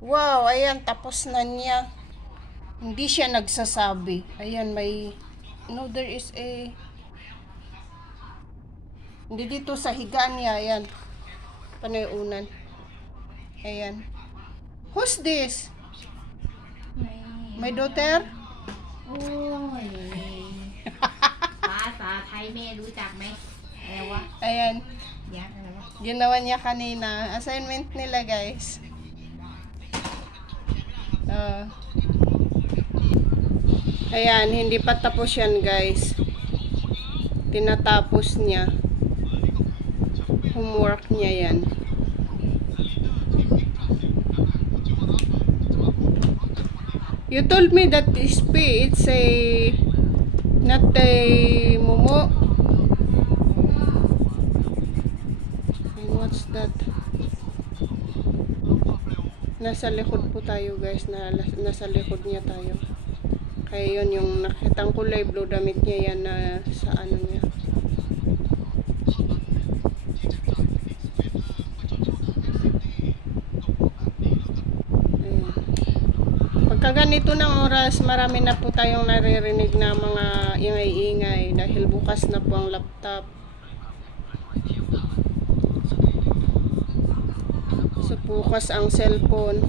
Wow, ayan, tapos na niya. Hindi siya nagsasabi. Ayan, may, no, there is a, hindi dito sa higaan niya, ayan. Panayunan. Ayan. Who's this? My daughter? โอ้ยภาษาไทยแม่รู้จักไหมอะไรวะ Ayan. ยักษ์อะไรวะ Ginawa niya kanina. Assignment nila, guys. Ayan, hindi pa tapos yan, guys. Tinatapos niya. Homework niya yan. You told me that it's P. It's a not a momo. What's that? Nasa likod po tayo, guys. Nasa likod niya tayo. Kaya yun yung nakitang kulay blue, damit niya yan na sa ano niya. Ayan. Pagka ganito ng oras, marami na po tayong naririnig na mga ingay-ingay dahil bukas na po ang laptop. So bukas ang cellphone.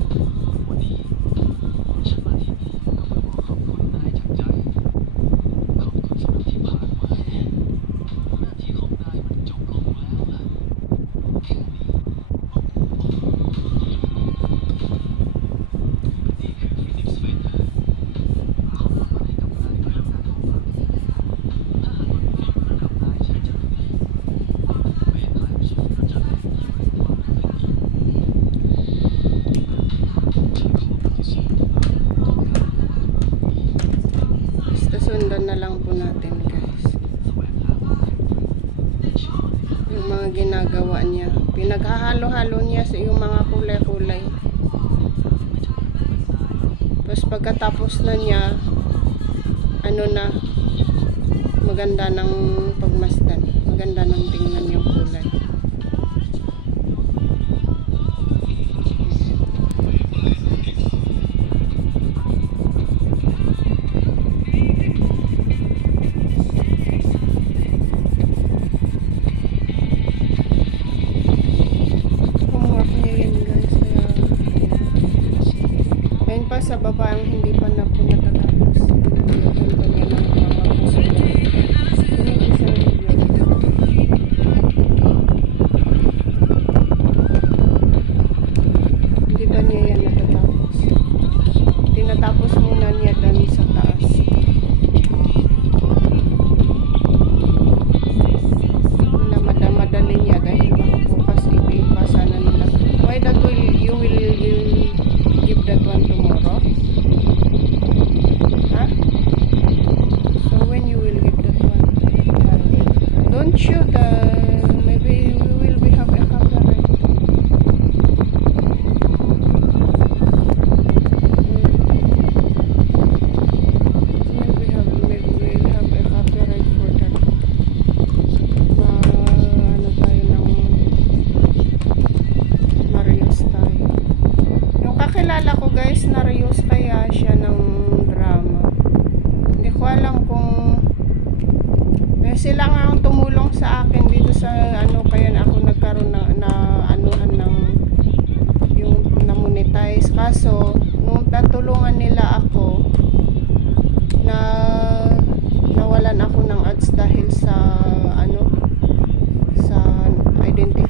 Sundan na lang po natin, guys, yung mga ginagawa niya. Pinaghahalo-halo niya sa yung mga kulay-kulay. Tapos pagkatapos na niya, ano na, maganda ng pagmasdan, maganda ng tingnan yung kulay. Sa baba ang hindi pa na po natatapos. Ito niya ng mga puso. Hindi pa niya yan natatapos. Tinatapos muna niya dun sa taas. Na madali niya dahil baka bukas ipasa na nila. Why that you will give that one tomorrow? Huh? So when you will give that one? Don't show the, maybe we will be have a copyright. Maybe we'll have a copyright for that. Ano tayo ng Marius tayo. Kakilala ko, guys, na Rios kaya siya ng drama. Hindi ko alam kung sila nga ang tumulong sa akin dito sa ano, kaya ako nagkaroon na anuhan ng yung na-monetize. Kaso nung natulungan nila ako na nawalan ako ng ads dahil sa ano, sa identity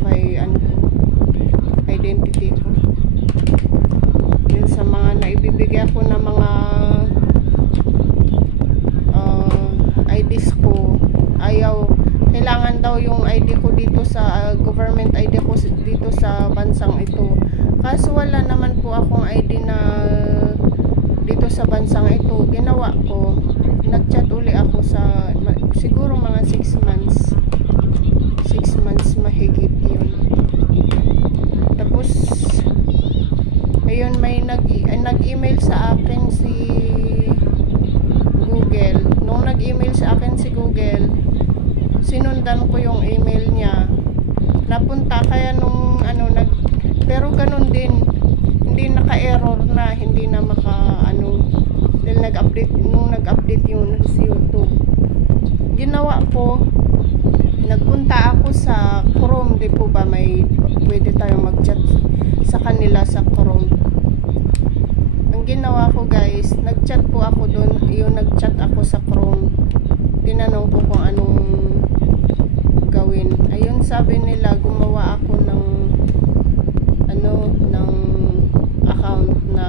ko. Sa mga naibibigay ako ng mga IDs ko, ayaw, kailangan daw yung ID ko dito sa government ID ko dito sa bansang ito. Kaso wala naman po akong ID na dito sa bansang ito. Ginawa ko, nag-chat uli ako sa siguro mga 6 months mahigit yun. Tapos ayun, may nag-email sa akin si Google. Nung nag-email sa akin si Google, sinundan ko yung email niya. Napunta kaya nung ano, pero ganun din. Hindi naka naka-error na, hindi na ano, dahil nung nag-update yung si YouTube. Ginawa ko, nagpunta ako sa Chrome, di po ba may pwede tayong mag-chat sa kanila sa Chrome. Ang ginawa ko guys, nag-chat po ako doon, yung nag-chat ako sa Chrome. Tinanong ko kung anong gawin. Ayun, sabi nila gumawa ako ng ng account na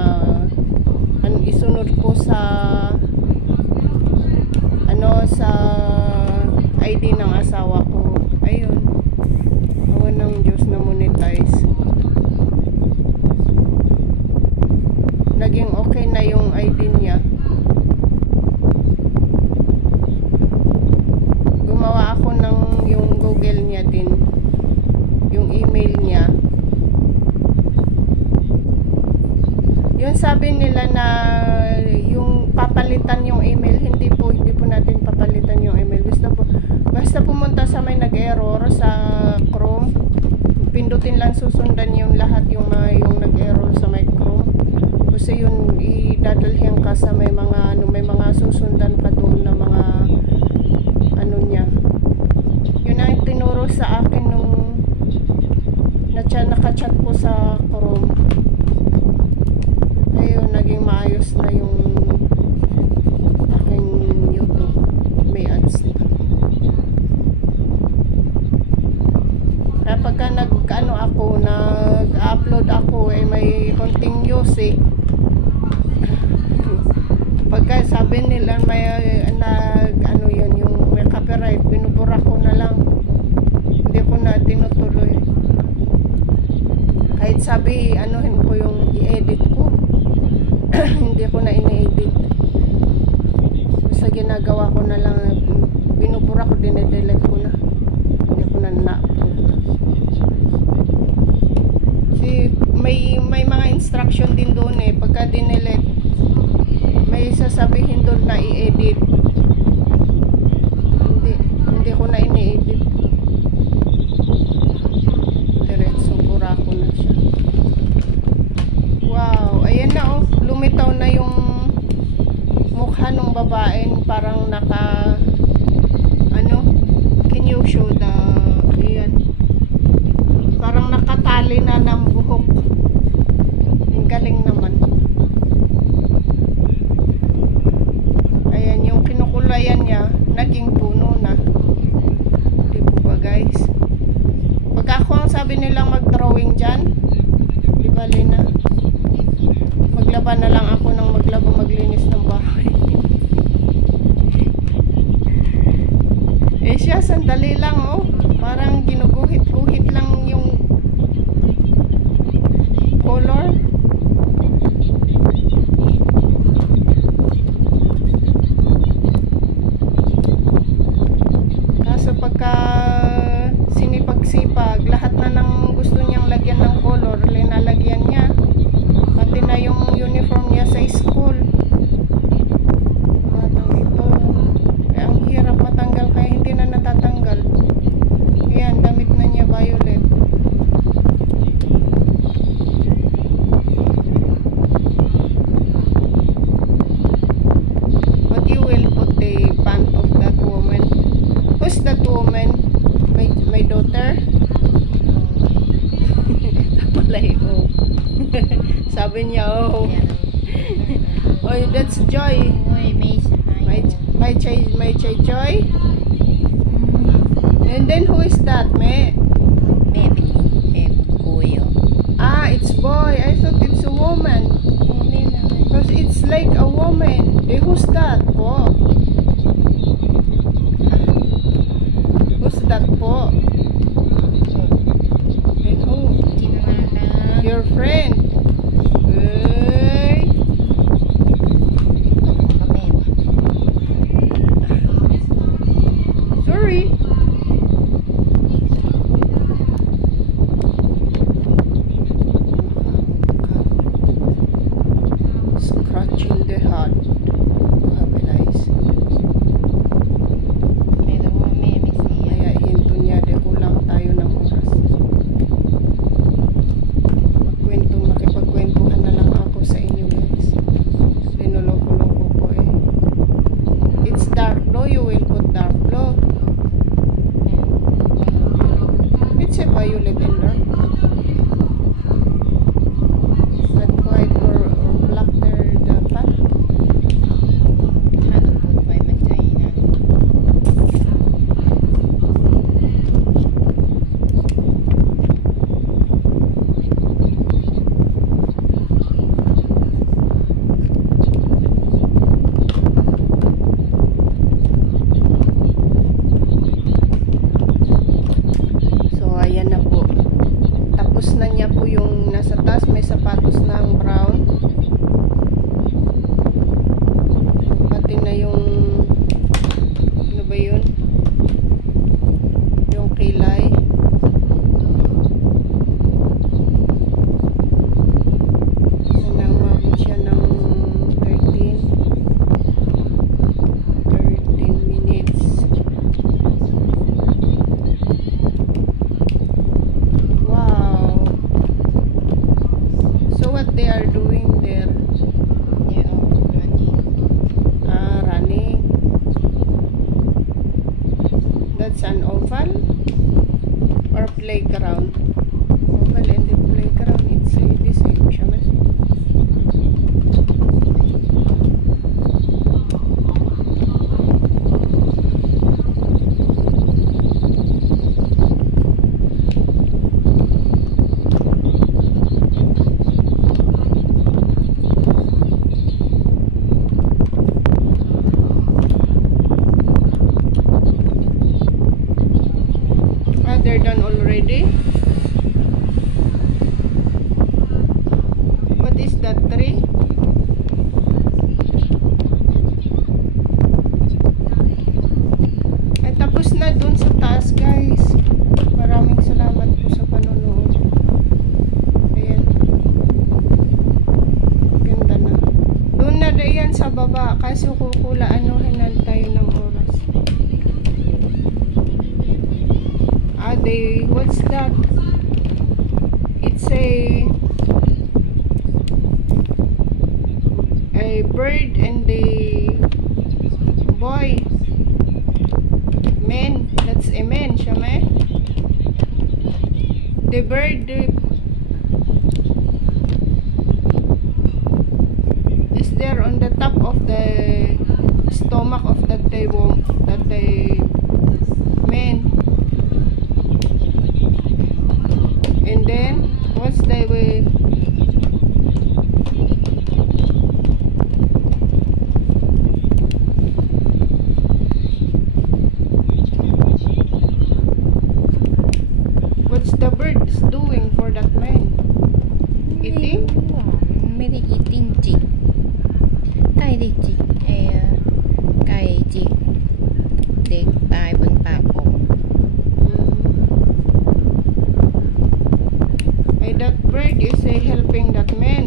isunod ko sa sa ID ng asawa ko. Ayun, awan ng Diyos na monetize. Naging okay na yung ID niya. Gumawa ako ng yung Google niya din, yung email niya. Yung sabi nila na yung papalitan yung email, hindi po natin papalitan yung email. Basta pumunta sa may nag-error sa Chrome, pindutin lang, susundan yung lahat yung nag-error sa may Chrome. Kasi yun idadalhin ka sa may mga susundan ka doon na mga niya. Yun ang tinuro sa akin nung naka-chat ko sa Chrome. Ayun, naging maayos na yung aking YouTube. May ads na. Kaya pagka nag-upload ako, may konting music. Pagka sabi nila may yung may copyright, binubura ko na lang. Hindi ko na tinutuloy. Kahit sabi, ko yung i-edit ko. Hindi ko na ini-edit. Basta ginagawa ko na lang, binubura ko, dinedelete ko na. Hindi ko na na-upload. May mga instruction din doon pagka dinelete, may sasabihin doon na i-edit. Hindi ko na ini-edit. Diretso bura ko na siya. Wow, ayan na lumitaw na yung mukha ng babae, parang can you show ayan, parang nakatali na ng buhok. Ang galing naman. Ayan, yung kinukulayan niya naging puno na. Di po ba guys? Pag ako ang sabi nilang mag-drawing dyan, di bali na. Maglaba na lang ako ng maglinis ng bahay. Siya, sandali lang parang ginuguhit-guhit lang yung color. Kaso pagka sinipag-sipag, lahat na ng gusto niyang lagyan ng color, linalagyan niya. Pati na yung uniform niya sa school. Batang ito. Ang hirap matanggal kaya hindi na natatanggal. Ayan, damit na niya violet. But you will put the pant of that woman. Who's that woman? My daughter? Malay sabi niya, oh, that's Joy. My Joy. And then who is that, me? Boy. Ah, it's boy. I thought it's a woman. Because it's like a woman. Who's that po? Who's that po? And who? Your friend. Hey. Sorry. Scratching the heart. Have a nice. Kaya hinto niya, de kulang tayo ng oras. Makipagkwentuhan na lang ako. they are doing there? They are running. Running. That's an oval or playground? Oval and the playground, it's the same siya na. They're done already. What is that tree? Ay, tapos na dun sa taas, guys. Maraming salamat po sa panonood. Ayan. Ganda na. Doon na yan sa baba. Kaso hinal tayo ng oras. What's that? It's a bird and a boy. Man, that's a man, siya man. The bird is there on the top of the stomach of that man. And then what's the way? What's the bird doing for that man? Eating? ไม่ได้ eating จิกไก่ได้จิกไก่จิกเด็กตายบนปากผม That bird is helping that man.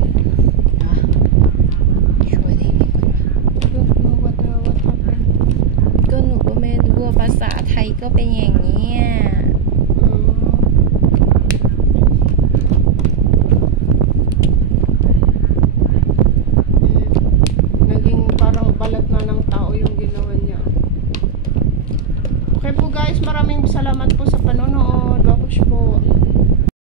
ช่วยได้ไหมก่อนวะ Don't know what happened. ก็หนูก็ไม่รู้ว่าภาษาไทยก็เป็นอย่างนี้